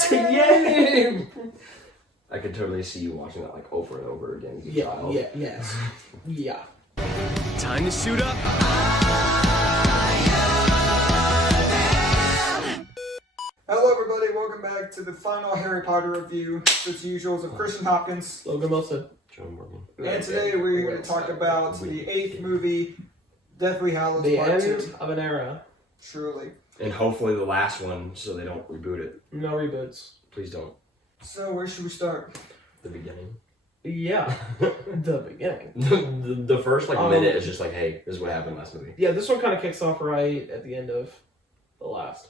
It's a yay! I could totally see you watching that like over and over again as a child. Yes. Yeah. Time to suit up. Hello everybody, welcome back to the final Harry Potter review. As usual, of Christian Hopkins. Logan Wilson. Jonah Morgan. And today we're going to talk about the 8th movie, Deathly Hallows The Part end 2. of an era. Truly. And hopefully the last one, so they don't reboot it. No reboots. Please don't. So where should we start? The beginning. Yeah. The beginning. the first minute is just like, hey, this is what happened last movie. Yeah, this one kind of kicks off right at the end of the last.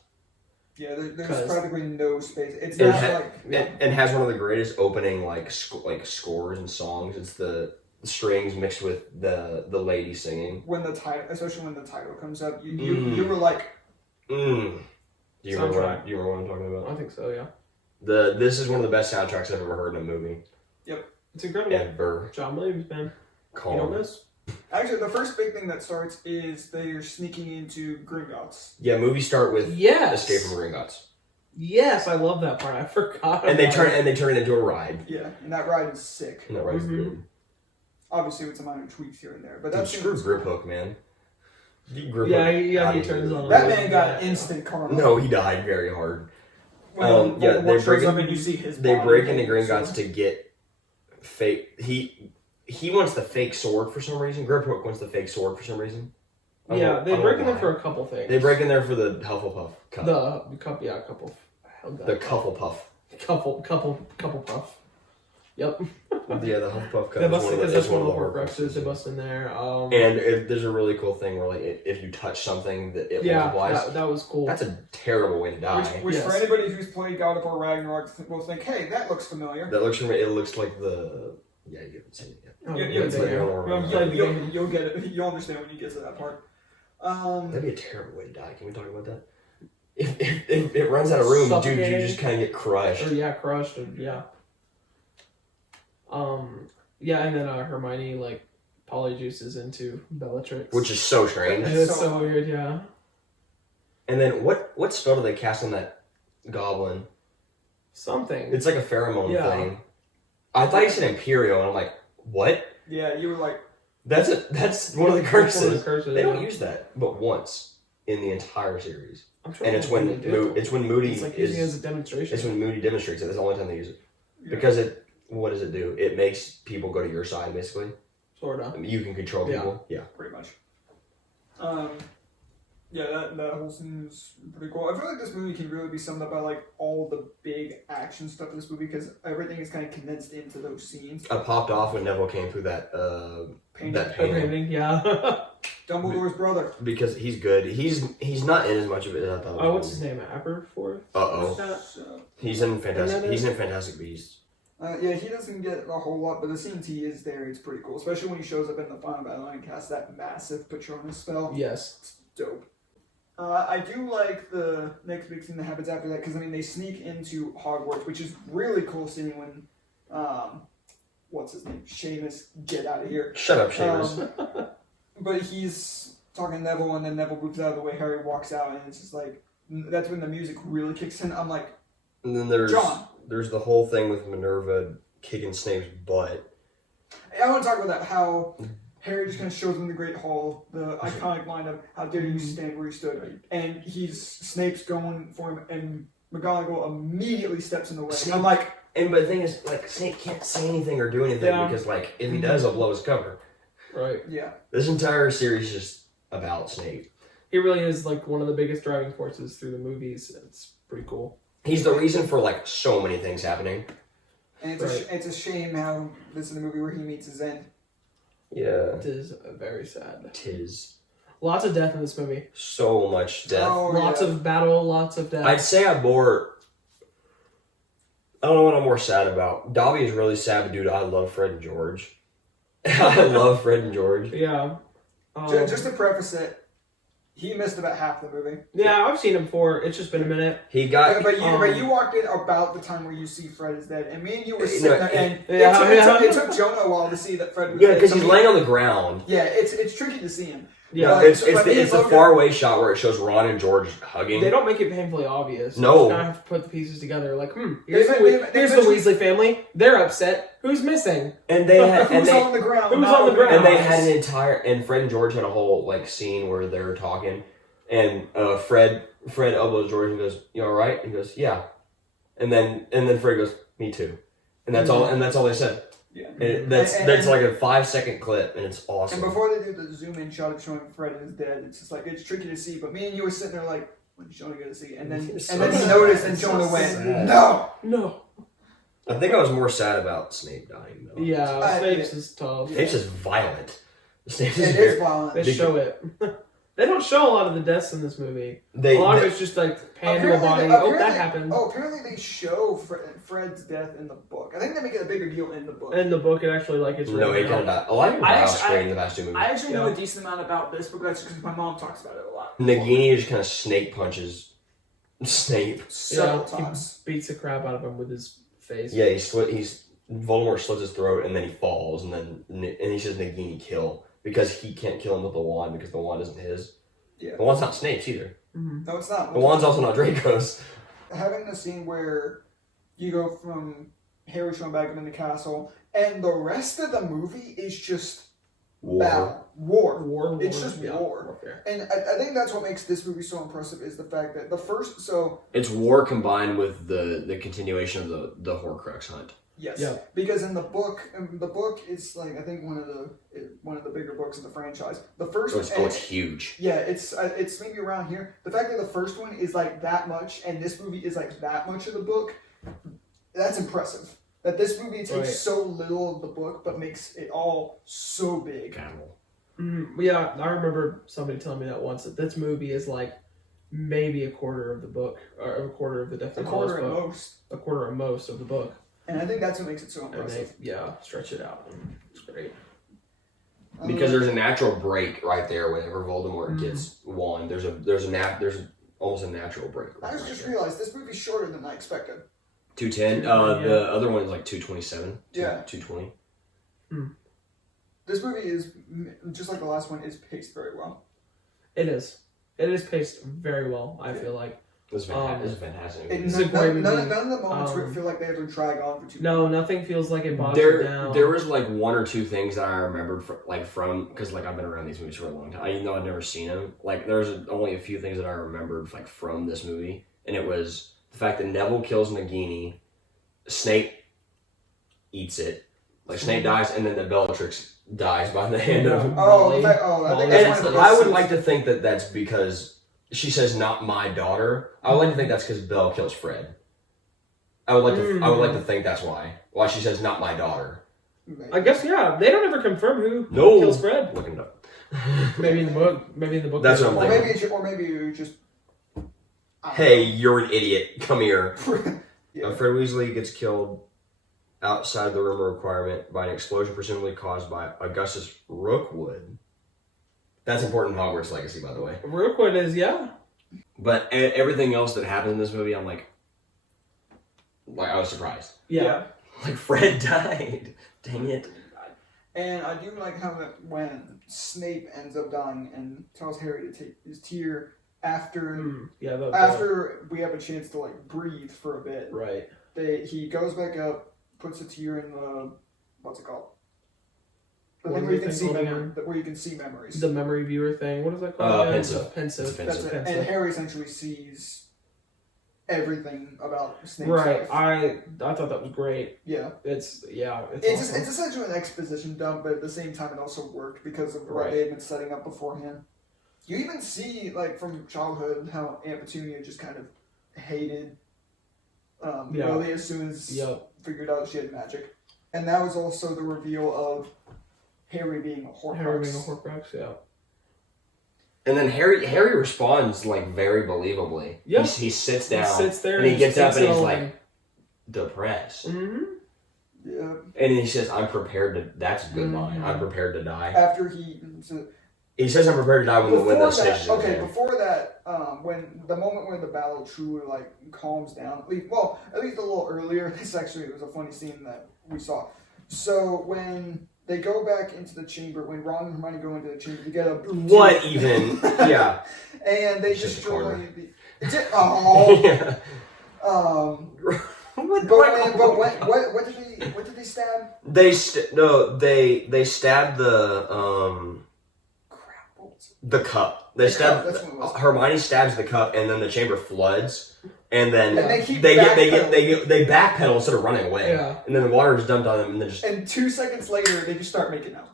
Yeah, there's practically no space. It's It not and has one of the greatest opening scores and songs. It's the strings mixed with the lady singing. when the title, especially when the title comes up, you were like, Do you remember Soundtrack. what I'm talking about? I think so, yeah. This is one of the best soundtracks I've ever heard in a movie. It's incredible. Ever. John Williams, man. Calm. You don't miss? actually the first big thing that starts is they're sneaking into Gringotts. Yeah, movies start with Yes. Escape from Gringotts. Yes, I love that part. I forgot. And they about turn it. it into a ride. Yeah, and that ride is sick. And that ride's good. Obviously with some minor tweaks here and there, but Dude, that's screw Grip Hook, man. Grip Yeah, Hook he out of turns here. on. that man got instant karma. No, he died very hard. When Yeah, Voldemort shows up and you see his They body. break into Gringotts to get fake. He wants the fake sword for some reason. Grip Hook wants the fake sword for some reason. Yeah, they break in there for a couple things. They break in there for the Hufflepuff cup. The cup, yeah, a couple. The Hufflepuff. Couple puff. Yep. Yeah, the Hufflepuff cup. They bust because that's one of the Horcruxes. Horcruxes. They bust in there. And there's a really cool thing where if you touch something that it multiplies. that was cool. That's a terrible way to die. Which Yes. for anybody who's played God of War Ragnarok will think, hey, that looks familiar. That looks for me. It looks like the. Yeah, you haven't seen it yet. Oh, You'll get it. You'll understand when you get to that part. That'd be a terrible way to die. Can we talk about that? If it runs out of room, dude, you just kind of get crushed. Or yeah, crushed. Or, yeah. Yeah, and then Hermione polyjuices into Bellatrix, Which is so strange. and it's so weird. Yeah. And then what spell do they cast on that goblin? Something. It's like a pheromone Yeah. thing. I thought you said Imperial, and I'm like, what? Yeah, you were like, That's one of the curses. They don't yeah. use that, but once in the entire series. I'm sure And it's when they do. it's when Moody It's like using it as a demonstration. it's when Moody demonstrates it. That's the only time they use it. yeah. Because what does it do? It makes people go to your side, basically. Sort of. You can control people. Yeah. pretty much. Yeah, that whole scene is pretty cool. I feel like this movie can really be summed up by all the big action stuff in this movie because everything is kind of condensed into those scenes. I popped off when Neville came through that Painting. that painting Yeah. Dumbledore's brother. because he's good. He's not in as much of it as I thought. Oh, what's his name? Aberforth? Uh-oh. So, He's in Fantastic Beasts. yeah, he doesn't get a whole lot, but the scenes he is there, it's pretty cool. Especially when he shows up in the final battle and casts that massive Patronus spell. Yes. It's dope. I do like the next big scene that happens after that because they sneak into Hogwarts, which is really cool seeing when what's his name? Seamus, get out of here. Shut up, Seamus. But he's talking to Neville, and then Neville moves out of the way. Harry walks out, and it's just that's when the music really kicks in. I'm like, And then there's John. There's the whole thing with Minerva kicking Snape's butt. I want to talk about that. How Harry just kind of shows him the Great Hall, the iconic line of "How dare you stand where you stood," and Snape's going for him, and McGonagall immediately steps in the way. Snape- I'm like, But the thing is, Snape can't say anything or do anything because, if he does, he'll blow his cover. Right. yeah. This entire series is just about Snape. He really is one of the biggest driving forces through the movies. It's pretty cool. He's the reason for so many things happening. And it's a shame how this is a movie where he meets his end. Yeah. It is very sad. Tis. Lots of death in this movie. So much death. Oh, Lots of battle, lots of death. I'd say I don't know what I'm more sad about. Dobby is really sad, but dude, I love Fred and George. I love Fred and George. Yeah. Just to preface it, he missed about half the movie. Yeah, I've seen him before. It's just been a minute. He got. But you walked in about the time where you see Fred is dead, and me and you were sitting there, and it it took Jonah a while to see that Fred was Yeah, dead. because he's laying on the ground. Yeah, it's tricky to see him. Yeah. No, it's But the Logan- far away shot where it shows Ron and George hugging. They don't make it painfully obvious. No. You just kind of have to put the pieces together. Like, here's They the Weasley family. They're upset. Who's missing? And they had, Who's on the ground? Who's not on the ground? and they had an entire, and Fred and George had a whole like scene where they're talking, and Fred elbows George and goes, "You all right?" He goes, "Yeah," and then Fred goes, "Me too," and that's all. And that's all they said. Yeah. And that's like a 5-second clip, and it's awesome. And before they do the zoom in shot of showing Fred and his dad, it's just like it's tricky to see. But me and you were sitting there like, when's Jonah gonna see? And then It's and so then he sad. noticed, and It's so Jonah went, sad. "No." No. I think I was more sad about Snape dying though. Yeah, Snape's is tough. Snape's just violent. Snape's It is is violent. They show it. They don't show a lot of the deaths in this movie. a lot of it's just like pan to a body. Oh, that happened. Oh, apparently they show Fred's death in the book. I think they make it a bigger deal in the book. In the book, it actually like it's No, he written kind of out. died. A lot of people I die off actually- screen in the past two movies. I actually know Yeah. a decent amount about this book. That's because my mom talks about it a lot. Nagini just kind of snake punches Snape. Several Yeah, times. he beats the crap out of him with his face. Yeah, Voldemort slits his throat and then he falls and he says Nagini kill because he can't kill him with the wand because the wand isn't his. Yeah. The wand's not Snape's either. Mm-hmm. No, it's not. The wand's also not Draco's. Having the scene where you go from Harry showing back up in the castle, and the rest of the movie is just battle, war. War. It's just yeah, war. warfare. And I think that's what makes this movie so impressive is the fact that It's war combined with the continuation of the Horcrux hunt. yes, Yeah. because in the book is like I think one of the bigger books in the franchise. The first It's huge. yeah, it's maybe around here. The fact that the first one is like that much, and this movie is like that much of the book, that's impressive. That this movie takes Right. so little of the book, but makes it all so big. Yeah, I remember somebody telling me that once that this movie is like maybe a quarter of the book, or a quarter of the Deathly A Hallows quarter at book, most. a quarter at most of the book, And I think that's what makes it so and they impressive. stretch it out. It's great. Because there's a natural break right there whenever Voldemort gets wand. There's almost a natural break. I Right just there. realized this movie's shorter than I expected. 210. Yeah. The other one is like 227. Yeah. 220. This movie is just like the last one is paced very well. It is. It is paced very well. I feel like. This is fantastic. It's a great movie. None of the moments where it feel like they have to drag on for too long. No, nothing feels like it bogs you down. There was like one or two things that I remembered from because like I've been around these movies for a long time. Even though I've never seen them, like there's only a few things that I remembered like from this movie, and it was the fact that Neville kills Nagini, Snape eats it, like Snape dies, and then the Bellatrix dies by the hand of. I think And that's one of the I would best like to think that that's because she says "not my daughter." I would like to think that's because Belle kills Fred. I would like to think that's why she says "not my daughter." I guess yeah. They don't ever confirm who No. kills Fred. Looking it up. Maybe in the book. Maybe in the book. That's they what I'm don't. thinking. Or maybe you just. Hey, you're an idiot. Come here. Yeah. Fred Weasley gets killed outside the room requirement by an explosion presumably caused by Augustus Rookwood. That's important in Hogwarts Legacy, by the way. Rookwood is But everything else that happens in this movie, I'm like I was surprised. yeah. Like Fred died. Dang it. And I do like how that when Snape ends up dying and tells Harry to take his tear after after we have a chance to like breathe for a bit. Right. He goes back up, puts a tear in the what's it called? The What thing are where you the can things see called where you can see memories. The memory viewer thing. What is that called? Pensive. Pensive. That's it. And Harry essentially sees everything about Snape's Right. life. I thought that was great. Yeah. It's awesome. It's essentially an exposition dump, but at the same time it also worked because of what Right. they had been setting up beforehand. You even see, like, from childhood, how Aunt Petunia just kind of hated Lily as soon as figured out she had magic. And that was also the reveal of Harry being a Horcrux. Harry being a Horcrux, yeah. And then Harry responds like very believably. Yeah. He sits down. He sits there and he gets up and he's all like depressed. Mm-hmm. Yeah. And he says, "I'm prepared to." That's a good line. I'm prepared to die. After He says, "I'm prepared to die" when the snitch is in him. before that, when the moment where the battle truly like calms down, at least a little earlier. This actually was a funny scene that we saw. So when they go back into the chamber when Ron and Hermione go into the chamber to get a What even? Yeah. and they It's just a destroy corner. oh Yeah. what did they stab? They stabbed the Crap, what was it? the cup. They The stab. cup, that's what it was. Hermione stabs the cup, and then the chamber floods, and then And they keep they backpedaling. backpedal instead of running away. Yeah. And then the water is dumped on them, and then just And 2 seconds later, they just start making out.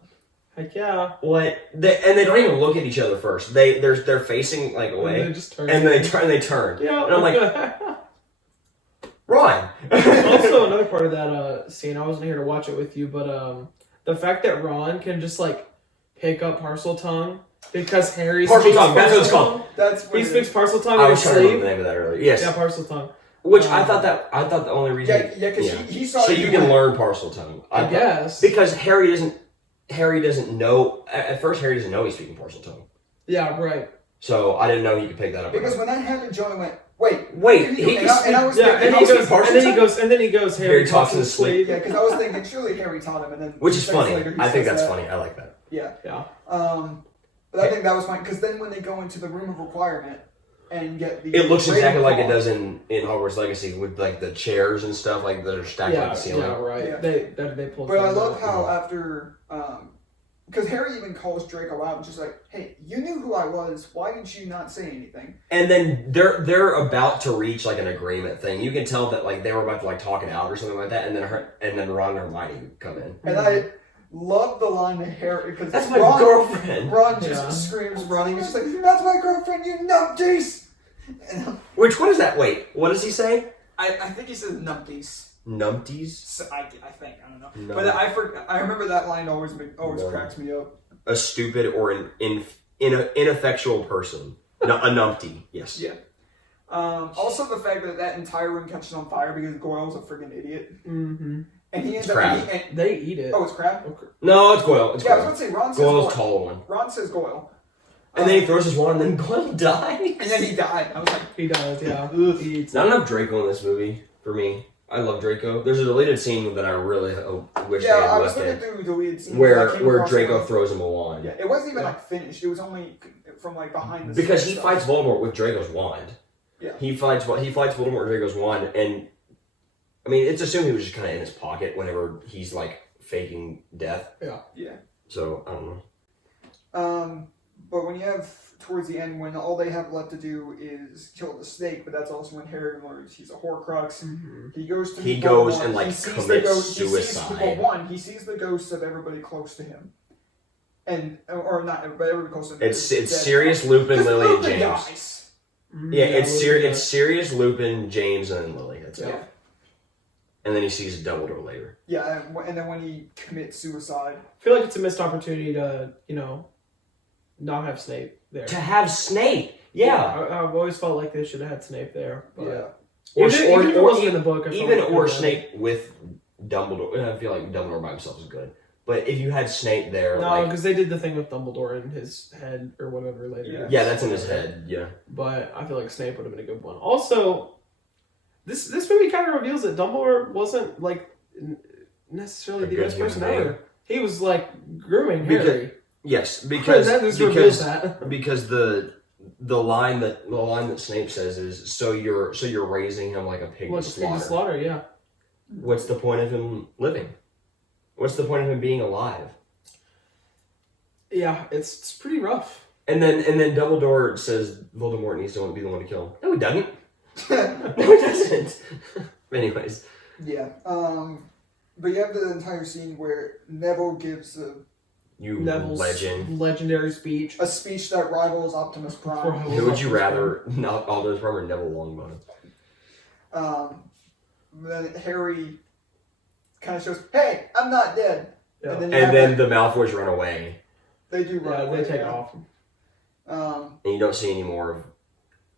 Heck yeah. what? They don't even look at each other first. They're facing like And away, they just turn. and they turn. Yeah. And I'm like, Ron. Also, another part of that scene, I wasn't here to watch it with you, but the fact that Ron can just like pick up parcel tongue because Harry Parcel speaks tongue, that's what it's parcel called. tongue. That's what He it speaks is. parcel tongue I in was his trying to remember sleep. the name of that earlier. Yes. Yeah, parcel tongue. Which I thought the only reason. Yeah, because he saw So it you he can went- learn parcel tongue. I guess. Because Harry doesn't know. At first, Harry doesn't know he's speaking parcel tongue. Yeah, right. So I didn't know he could pick that up. Because when that happened, Jonah went, wait, Wait, he he and I was Yeah, thinking, and he he speak goes, parcel and then he goes, Harry talks in his sleep. yeah, because I was thinking surely Harry taught him, and then Which is 2 seconds funny. later, he I think says that's that. funny. I like that. Yeah. Yeah. But I think that was fine because then when they go into the room of requirement and get the It looks exactly like it Ravenclaw- does in Hogwarts Legacy with like the chairs and stuff like that are stacked on Yeah, the ceiling. yeah, right. Yeah. They pulled. But I from love that. how after because Harry even calls Draco out and just like, hey, you knew who I was. Why did you not say anything? And then they're about to reach like an agreement thing. You can tell that like they were about to like talk it out or something like that, and then Ron and Hermione come in. And I love the line to Harry because That's my girlfriend. Ron just Yeah. screams, running. He's just like, "That's my girlfriend, you numpties!" And What is that? Wait, what does he say? I think he says numpties. Numpties? So I think I don't know, No. but I remember that line always No. cracks me up. A stupid or an ineffectual person. No, a numpty. Yes. Yeah. Also, the fact that entire room catches on fire because Goyle's a freaking idiot, Mm-hmm. and he ends It's up. crab. They eat it. Oh, it's crab. No, it's Goyle. It's Yeah, I was Goyle. about to say Ron says Goyle's Goyle. tall one. Ron says Goyle. And then he throws his wand, and then Goyle dies. And then he died. I was like, He does. Yeah. He eats Not enough Draco in this movie for me. I love Draco. There's a deleted scene that I really wish they yeah, had I was left looking in, through deleted scenes. where I came where across Draco it. throws him a wand. Yeah, it wasn't even Yeah. like finished. It was only from like behind the Because scenes he stuff. fights Voldemort with Draco's wand. Yeah. He fights Voldemort with Draco's wand, and I mean it's assumed he was just kind of in his pocket whenever he's like faking death. Yeah. So I don't know. But when you have towards the end when all they have left to do is kill the snake, but that's also when Harry learns he's a Horcrux. Mm-hmm. He goes to He meet goes Voldemort. and, like, He sees commits the ghost, suicide. He sees the ghosts of everybody close to him, and or not everybody, everybody close to him. It's is dead. Sirius, Lupin, 'Cause Lily, and Lupin James. dies. Yeah, it's Lupin It's Sirius, Lupin, James, and then Lily. That's it. Yeah. And then he sees Dumbledore later. Yeah, and then when he commits suicide. I feel like it's a missed opportunity to, not have Snape there. To have Snape, yeah. I've always felt like they should have had Snape there. But Yeah. even if it wasn't in the book, I felt even like or they could Snape with Dumbledore. I feel like Dumbledore by himself is good. But if you had Snape there, No, like, because they did the thing with Dumbledore in his head or whatever later. yeah, that's in his head. Yeah, But I feel like Snape would have been a good one. Also, this movie kind of reveals that Dumbledore wasn't like necessarily A the good best person human being. ever. He was like grooming Because- Harry. yes, because that just reveals because that. because the line that Snape says is so you're raising him like a pig to What's slaughter. slaughter? Yeah. What's the point of him living? What's the point of him being alive? Yeah, it's pretty rough. And then Dumbledore says Voldemort needs to be the one to kill him. No, he doesn't. No, he doesn't. Anyways, Yeah. But you have the entire scene where Neville gives Neville's legend. legendary speech. a speech that rivals Optimus Prime. Who would you rather, not Aldous Prime or Neville Longbottom? Then Harry kind of shows, "Hey, I'm not dead." Yeah. you And have, then like, the Malfoys run away, they do run Yeah, away. they take yeah. off. and you don't see any more of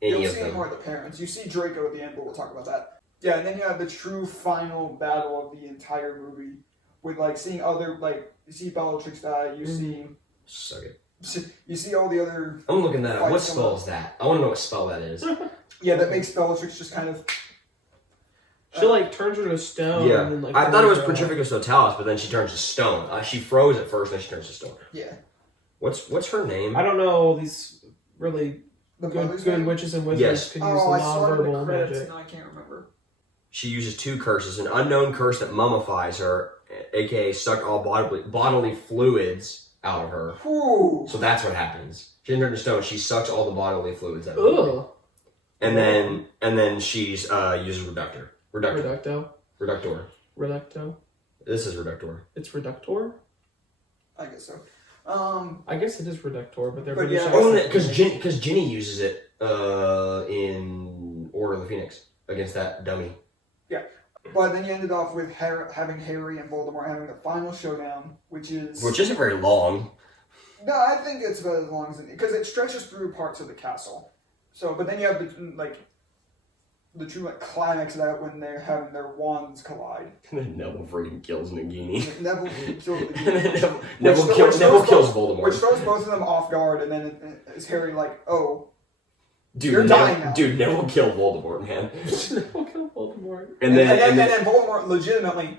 You any don't of see any them. more of the parents. You see Draco at the end, but we'll talk about that. Yeah, and then you have the true final battle of the entire movie with like seeing other like you see Bellatrix die. You Suck it. see all the other I'm looking that up. What Fight spell someone. is that? I want to know what spell that is. that makes Bellatrix just kind of She like turns her to stone. Yeah, And then, like, I thought it was throws her out. Petrificus Totalis, but then she turns to stone. She froze at first, then she turns to stone. Yeah. What's her name? I don't know these really The good mother's name? witches and wizards Yes. can use Oh, the I saw it in the nonverbal credits. magic. No, I can't remember. She uses 2 curses: an unknown curse that mummifies her, aka suck all bodily fluids out of her. Whew. So that's what happens. She didn't turn to stone. She sucks all the bodily fluids out of her. Ugh. And then she's uses reductor. Reducto. Reductor. Reducto. This is reductor. It's reductor? I guess so. I guess it is reductor, but they're But British yeah. Oh, accent. because Ginny uses it in Order of the Phoenix against that dummy. But then you ended off with having Harry and Voldemort having the final showdown, which Isn't very long. No, I think it's about as long as because it stretches through parts of the castle. So, but then you have the true climax of that when they're having their wands collide. And then Neville freaking kills Nagini. Neville kills the And then Neville Neville kills which Voldemort. throws both of them off guard, and then is Harry like, "Oh, Dude, you're dying now." Dude, Neville killed Voldemort, man. We'll kill Voldemort. And then Voldemort legitimately.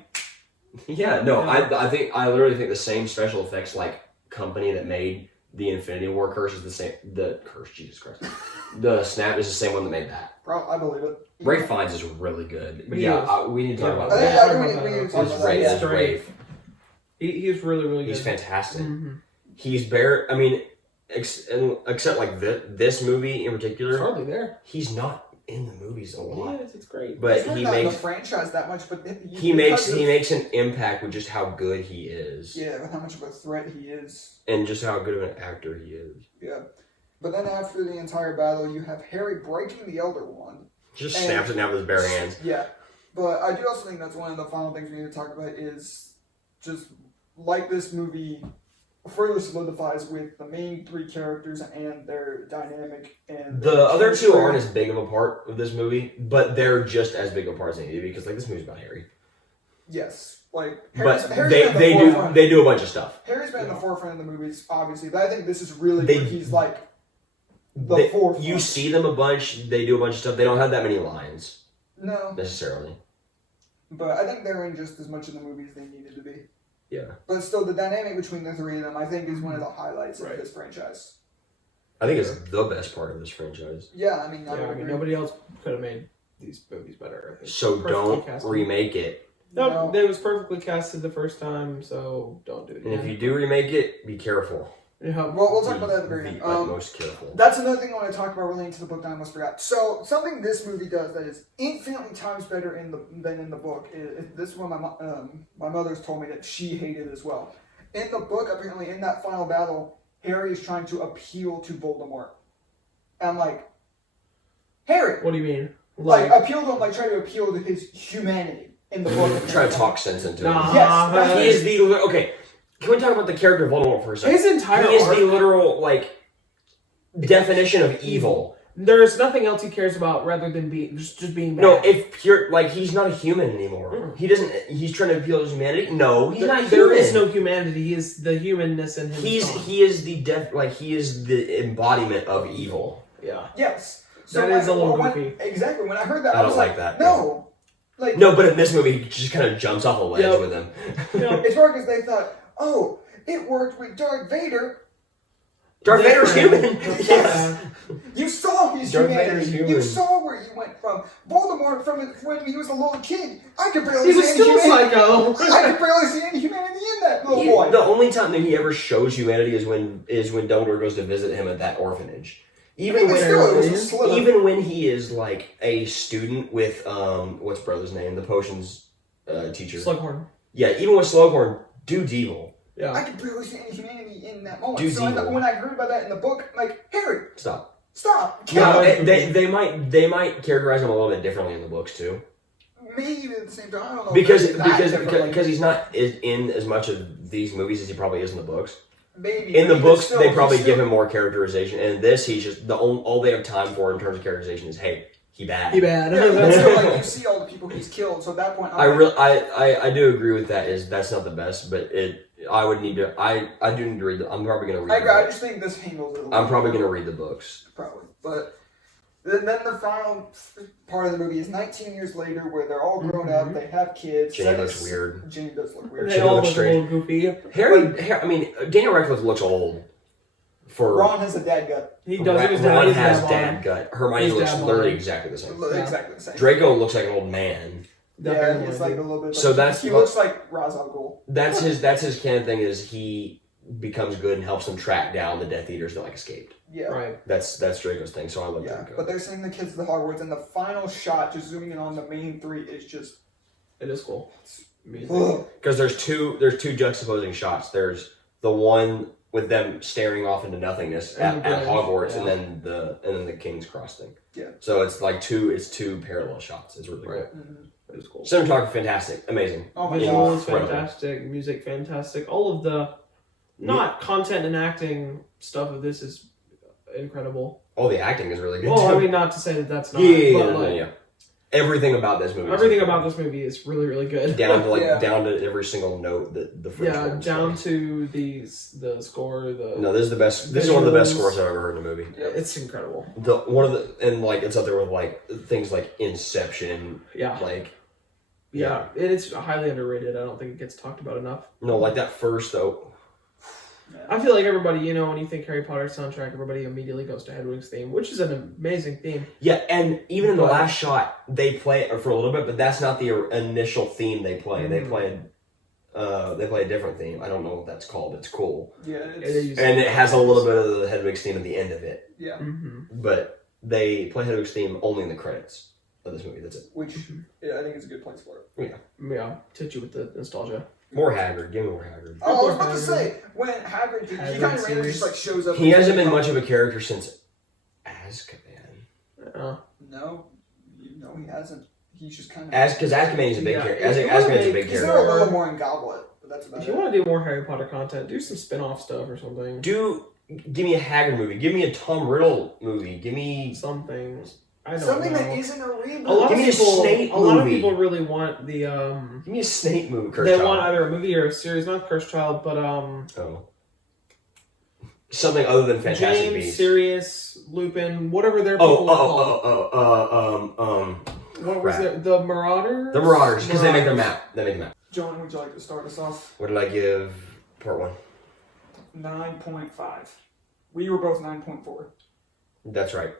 yeah, no, I literally think the same special effects like company that made the Infinity War curse is the same. The curse, Jesus Christ. The snap is the same one that made that. I believe it. Ray Fiennes is really good. But He yeah, is. we need to talk about I that. think we need to talk His about that. Ray, Yeah. his Rafe. He's really, really good. He's fantastic. Mm-hmm. He's bare. I mean, except like this movie in He's particular, hardly there. he's not in the movies a lot. Yes, it's great. But He's he not in makes the franchise that much, but he makes an impact with just how good he is, yeah, with how much of a threat he is. and just how good of an actor he is. Yeah. But then after the entire battle, you have Harry breaking the Elder Wand. Just And- snaps it down with his bare hands. Yeah. But I do also think that's one of the final things we need to talk about is just like this movie further solidifies with the main 3 characters and their dynamic and The their other 2 chemistry. aren't as big of a part of this movie, but they're just as big of a part as they need to be because like this movie's about Harry. Yes. Like But Harry's been in the they forefront. do a bunch of stuff. Harry's been in the forefront of the movies, obviously, but I think this is really They- where he's like the forefront. You see them a bunch. They do a bunch of stuff. They don't have that many lines No, necessarily. but I think they're in just as much of the movies they needed to be. Yeah, But still, the dynamic between the 3 of them, I think, is one of the highlights Right. of this franchise. I think it's the best part of this franchise. Yeah, I mean, I Yeah, would I mean, agree. nobody else could have made these movies better. I think. So Perfectly don't casted. remake it. No, No. it was perfectly casted the first time, so don't do it And again. if you do remake it, be careful. Yeah. Well, we'll talk about that at the very end. Be utmost careful. That's another thing I want to talk about relating to the book that I almost forgot. So, something this movie does that is infinitely times better than in the book. This is what my mother's told me that she hated as well. In the book, apparently, in that final battle, Harry is trying to appeal to Voldemort. And I'm like, Harry! What do you mean? Like, appeal to him, like, try to appeal to his humanity in the book. Try to talk sense into it. Nah, Yes, that's He is the okay. Can we talk about the character of Voldemort for a second? his entire He is arc, the literal like definition of evil. there's nothing else he cares about rather than just being bad. No, if pure like he's not a human anymore. Mm. He doesn't. He's trying to appeal to humanity. No, he's not there human. is no humanity. He is the humanness in him. He is the embodiment of evil. Yeah. Yes. That is a little goofy. Exactly. When I heard that, I I don't was like like, that. no. Like, No, but in this movie, he just kind of jumps off a ledge Yep. with him. Yep. it's more because they thought, oh, it worked with Darth Vader. Darth Vader's human. Yeah. Yes. You saw his Darth humanity. Vader's human. You saw where he went from. Voldemort, from when he was a little kid, I could barely He was see still any humanity. psycho. I could barely see any humanity in that little boy. The only time that he ever shows humanity is when Dumbledore goes to visit him at that orphanage. Even But when still, it was a slip. even when he is like a student with what's brother's name, the potions teacher. Slughorn. Yeah, even with Slughorn, dude's evil. I Yeah. could barely see any humanity in that moment. Dude's so evil. when I heard about that in the book, I'm like, Harry, Stop. stop. No, Yeah. they might characterize him a little bit differently in the books too, Maybe at the same time, I don't know. because if that differently. he's not in as much of these movies as he probably is in the books. Maybe. In the but books, still, they probably he's give still- him more characterization, and in this, he's just all they have time for in terms of characterization is, hey, he bad. He bad. Yeah, but still, like, you see all the people he's killed, so at that point, I'm like, I do agree with that. That's not the best, but I do need to read. I'm probably gonna read. I the agree. I books. just think this handles it a little I'm probably more. gonna read the books. Probably. But Then the final part of the movie is 19 years later, where they're all grown up, they have kids. Jane looks weird. Jane does look weird. They She all looks look a little goofy. I mean, Daniel Radcliffe looks old. Ron has a dad gut. He does. Ron has dad gut. Hermione His looks dad literally bod. exactly the same. Exactly the same. Draco looks like an old man. Yeah, he's like a little bit. So that's he looks like Ra's al Ghul. That's his canon thing is he becomes good and helps them track down the Death Eaters that like escaped. Yeah. Right. That's Draco's thing. So I love Yeah, Draco. but they're sending the kids to the Hogwarts, and the final shot, just zooming in on the main three, is just. It is cool. Amazing. Because there's two juxtaposing shots. There's the one with them staring off into nothingness at Hogwarts, yeah. and then the King's Cross thing. Yeah. So it's like two parallel shots. It's really cool. Right. It is cool. Cinematography fantastic, amazing. Oh my Visuals god. fantastic, music fantastic. All of the not content and acting stuff of this is incredible. Oh, the acting is really good. Well, too. I mean, not to say that that's not. Yeah, but like, yeah. Everything about this movie. everything about this movie is really, really good. down to Yeah. down to every single note that the French yeah, horns down play. to the score. No, this is the best. This is one of the best Visuals. scores I've ever heard in a movie. It's incredible. And like it's up there with like things like Inception. Yeah. Like Yeah, and it's highly underrated. I don't think it gets talked about enough. no, like that first though. I feel like everybody, when you think Harry Potter soundtrack, everybody immediately goes to Hedwig's theme, which is an amazing theme. Yeah, and even in the But- last shot, they play it for a little bit, but that's not the initial theme they play. They play a different theme. I don't know what that's called. It's cool, Yeah, It it's, is- and it has a little bit of the Hedwig's theme at the end of it. yeah. But they play Hedwig's theme only in the credits of this movie. That's it. Which I think is a good place for it. Yeah, to hit you with the nostalgia. More Hagrid. Give me more Hagrid. Oh, I was about to say when Hagrid, he kind of randomly series. just like shows up. He hasn't been much of a character since Azkaban. Uh, No, he hasn't. He's just kind of. Because Azkaban is a big Yeah, character. if you wanna Azkaban's a make- big He's character. there a little more in Goblet, but that's about if it. you want to do more Harry Potter content, do some spin-off stuff or something. Give me a Hagrid movie. Give me a Tom Riddle movie. Give me Something. I don't Something know. that isn't a reboot. A lot Give of me a people. Snape A lot of movie. people really want the give me a Snape movie. Cursed They Child. want either a movie or a series, not Cursed Child, but Oh. Something other than Fantastic James, Beasts. Sirius, Lupin, whatever their people were called. What was crap. it? The Marauders. The Marauders, because they make their Marauders. map. They make the map. Jonah, would you like to start us off? What did I give part one? 9.5. We were both 9.4. That's right.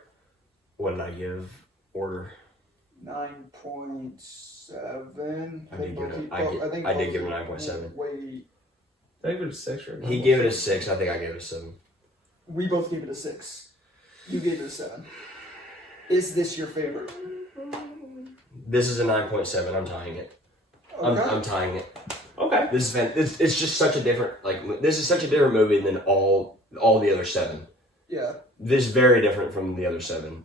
What did I give order? 9.7. I did give it a 9.7. Wait, I think it was 6 or He gave it a 6. I think I gave it a 7. we both gave it a 6. You gave it a 7. Is this your favorite? This is a 9.7. I'm tying it. Okay. I'm tying it. Okay. This is it's just such a different this is such a different movie than all the other 7. Yeah, This is very different from the other 7.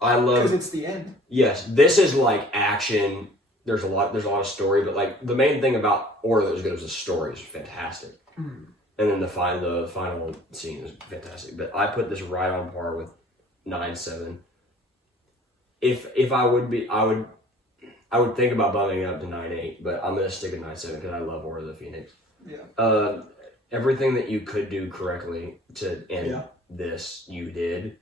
I because love it's the end. yes. This is like action. There's a lot of story, but like the main thing about Order that was good was the story is fantastic, and then the final scene is fantastic. But I put this right on par with 9.7. If I would be, I would think about bumping it up to 9.8, but I'm gonna stick at 9.7 because I love Order of the Phoenix. Yeah. Everything that you could do correctly to end this, you did.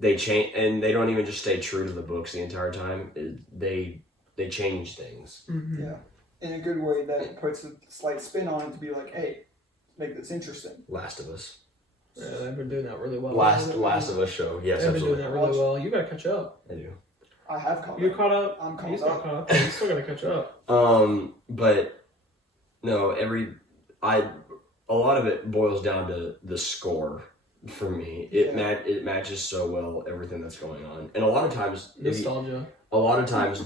They change, and they don't even just stay true to the books the entire time. They change things. Yeah, in a good way that it puts a slight spin on it to be like, hey, make this interesting. Last of Us. Yeah, they've been doing that really well. Last of Us show. Yes, They've been doing absolutely. that really well. You gotta catch up. I do. I have caught You up. caught up. I'm He's caught not up. caught up. You still gotta catch up. But no, a lot of it boils down to the score for me. It matches so well everything that's going on, and a lot of times Nostalgia.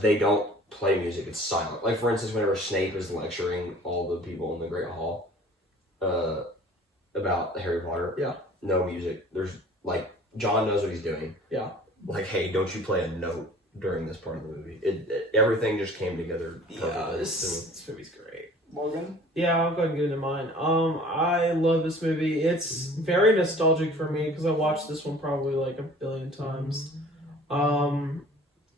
they don't play music. It's silent. Like for instance, whenever Snape is lecturing all the people in the Great Hall about Harry Potter. Yeah. No music. There's like John knows what he's doing. Yeah. Like, hey, don't you play a note during this part of the movie? Everything just came together perfectly. Yeah, this movie's great. Logan? Yeah, I'll go ahead and get into mine. I love this movie. It's very nostalgic for me because I watched this one probably like a billion times. I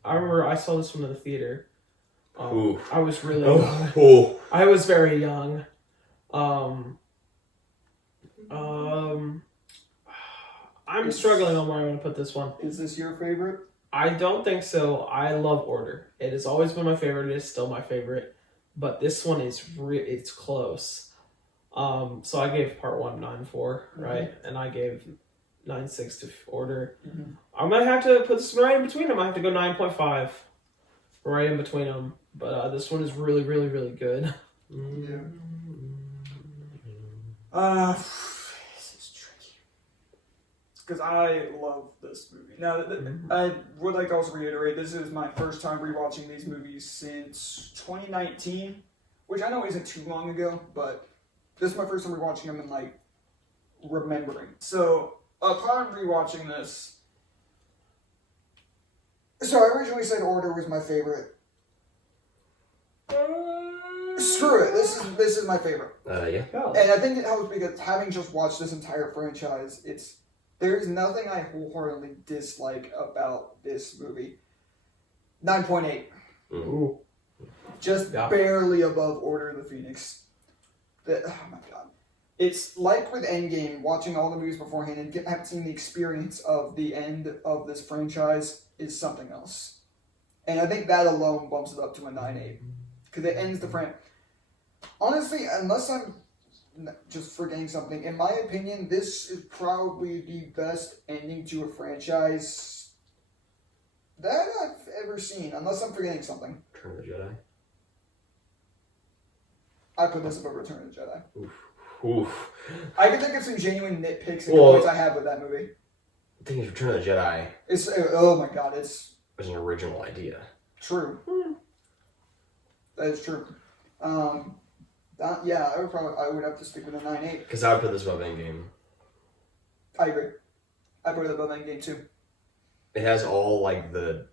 remember I saw this one in the theater. Ooh. I was really Oh. I was very young. I'm struggling on where I want to put this one. Is this your favorite? I don't think so. I love Order. It has always been my favorite. It is still my favorite. But this one is it's close. So I gave part 1 9.4, right? And I gave 9.6 to Order. Mm-hmm. I'm gonna have to put this one right in between them. I have to go 9.5, right in between them. But this one is really, really, really good. Yeah. This is tricky. Because I love this movie. Now, I would like to also reiterate, this is my first time rewatching these movies since 2019, which I know isn't too long ago, but this is my first time rewatching them and, like, remembering. So, upon rewatching this, so I originally said Order was my favorite. Screw it. This is my favorite. Yeah. And I think it helps because having just watched this entire franchise, there's nothing I wholeheartedly dislike about this movie. 9.8. Ooh. Just barely above Order of the Phoenix. Oh my god. It's like with Endgame, watching all the movies beforehand and having the experience of the end of this franchise is something else. And I think that alone bumps it up to a 9.8. Because it ends the franchise. Honestly, unless I'm just forgetting something, in my opinion, this is probably the best ending to a franchise that I've ever seen. Unless I'm forgetting something. Return of the Jedi. I put this above Return of the Jedi. Oof. I can think of some genuine nitpicks and complaints I have with that movie. The thing is, Return of the Jedi Oh my god, it's was an original idea. true. That is true. Yeah, I would have to stick with a 9.8. Because I would put this above Endgame. I agree. I put it above Endgame too. It has all like the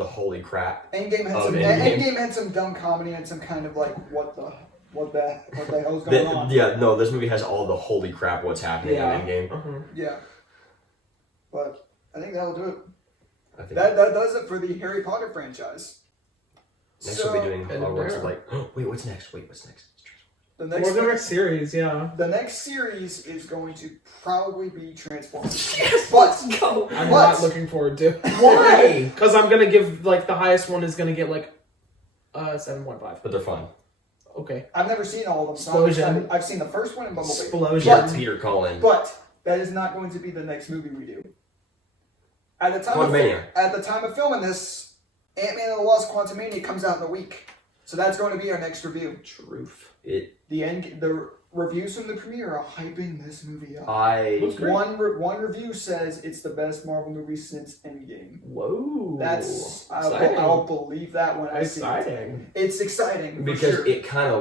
holy crap. Endgame had some. Endgame. Endgame had some dumb comedy and some kind of like what the hell is going on? Yeah, no, this movie has all the holy crap what's happening in Endgame. Yeah. But I think that'll do it. I think That does it for the Harry Potter franchise. next we'll be doing Hogwarts. Like, wait, what's next? The What's the next series? Yeah. The next series is going to probably be Transformers. Yes, but let's go. I'm not looking forward to. Why? Because I'm gonna give like the highest one is gonna get like 7.5. But they're fun. Okay. I've never seen all of them. So Explosion. I've seen the first one in Bumblebee. Explosion. Peter Cullen. But that is not going to be the next movie we do. At the time of filming this, Ant-Man and the Wasp Quantumania comes out in a week. So that's going to be our next review. Truth. The reviews from the premiere are hyping this movie up. One review says it's the best Marvel movie since Endgame. Whoa. I'll believe that when I see it. Exciting. It's exciting Because sure. it kind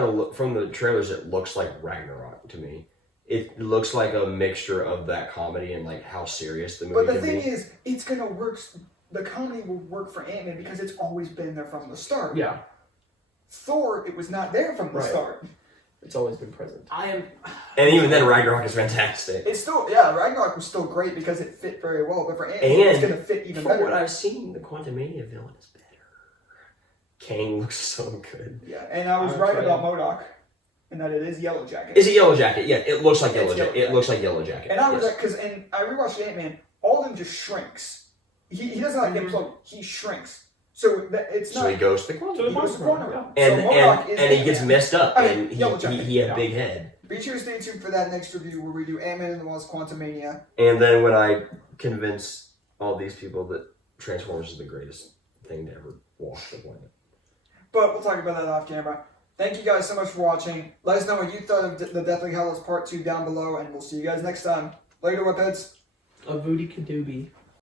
of from the trailers it looks like Ragnarok to me. It looks like a mixture of that comedy and like how serious the movie But the can thing be. is, it's gonna work. The comedy will work for Ant-Man because it's always been there from the start. Yeah. Thor, it was not there from the start. It's always been present. And even then, Ragnarok is fantastic. It's still, Ragnarok was still great because it fit very well. But for Ant-Man, it's gonna fit even better. From what I've seen, the Quantumania villain is better. Kang looks so good. Yeah, and I was right about MODOK, and that it is Yellow Jacket. Is it Yellow Jacket? Yeah, it looks like Yellow Jacket. It looks like Yellow Jacket. And I was because I rewatched Ant-Man. All of them just shrinks. He doesn't like implode. He shrinks. So it's not. So he goes to the quantum. He goes to quantum. Yeah. And he gets messed up, and Yellow Jacket. he had a big head. Be sure to stay tuned for that next review where we do Ant-Man and the Wasp Quantumania. And then when I convince all these people that Transformers is the greatest thing to ever walk the planet. But we'll talk about that off camera. Thank you guys so much for watching. Let us know what you thought of the Deathly Hallows Part 2 down below, and we'll see you guys next time. Later, Whipheads. A Voody Kadoobie.